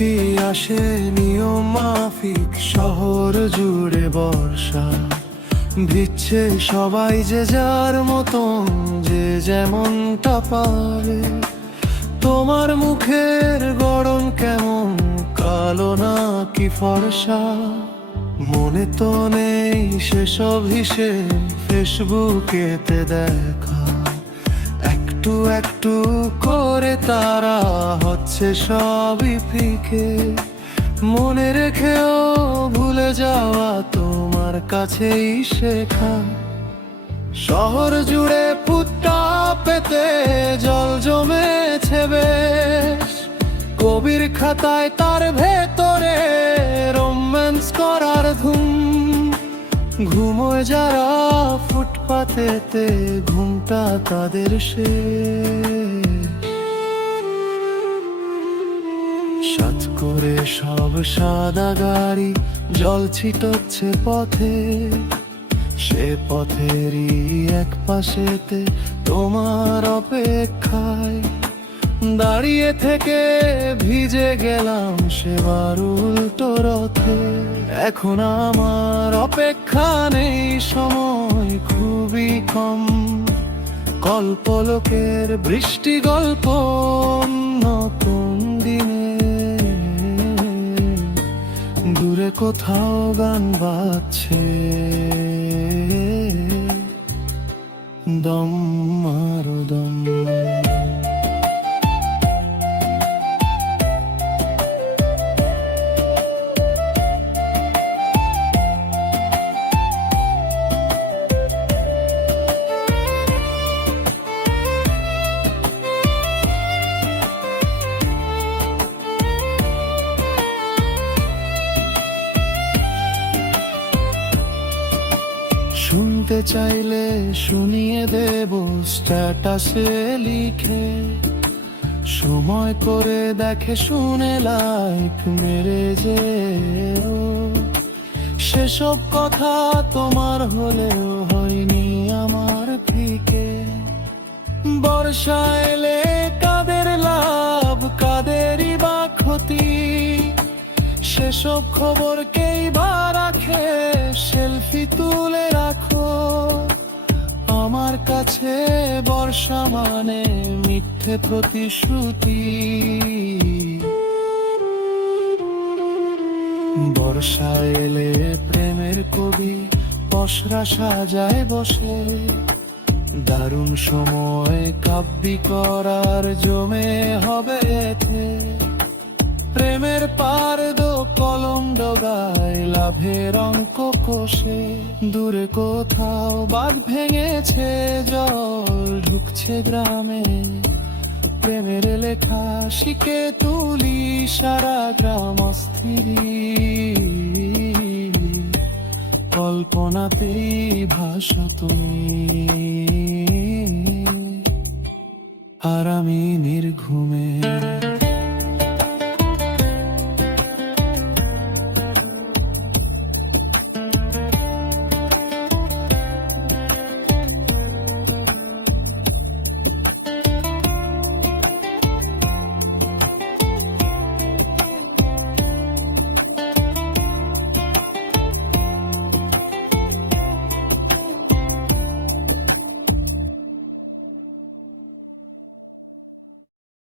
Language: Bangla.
বৃষ্টি আসে নিয়ম মাফিক, শহর জুড়ে বর্ষা ভিজছে সবাই যে যার মতন, যে যেমনটা পারে। তোমার মুখের গড়ন কেমন, কালো না কি ফর্সা? মনে তো নেই সেসব হিসেব, ফেসবুকেতে দেখা। একটু একটু করে তারা হচ্ছে সবই ফিকে। মনে রেখেও ভুলে যাওয়া তোমার কাছেই শেখা। শহর জুড়ে ফুটপাতেতে জল জমেছে বেশ, কবির খাতায় তার ভেতরে রোম্যান্স করার ধুম। ঘুমোয় যারা ফুটপাতেতে, ঘুমটা তাদের সাত করে সব সাদা গাড়ি জল ছিটচ্ছে পথে। সে পথেরই এক পাশেতে তোমার অপেক্ষায় দাঁড়িয়ে থেকে ভিজে গেলাম সেবার উল্টো রথে। এখন আমার অপেক্ষা নেই, সময় খুবই কম। কল্পলোকের বৃষ্টি গল্প নতুন দিনে, দূরে কোথাও গান বাজছে, দম আরো দম। শুনতে চাইলে শুনিয়ে দেব স্ট্যাটাসে লিখে। সময় করে দেখে শুনে লাইক মেরে যে সেসব কথা তোমার হলেও হয়নি আমার দিকে। বর্ষা এলে কাদের লাভ, কাদেরই বা ক্ষতি, সেসব খবরকেই বা রাখে সেলফি তুলে রাখো। আমার কাছে বর্ষা মানে মিথ্যে প্রতিশ্রুতি। বর্ষা এলে প্রেমের কবি পসরা সাজায় বসে। দারুণ সময় কাব্যি করার জমে হবে এতে। প্রেমের পারদ কলম ডগায় লাভের অঙ্ক কষে। দূরে কোথাও বাঁধ ভেঙেছে, জল ঢুকছে গ্রামে। প্রেমের লেখা শিখে তুলি সারা গ্রাম অস্থির। কল্পনাতেই ভাসো তুমি, আর আমি নির্ঘুমে।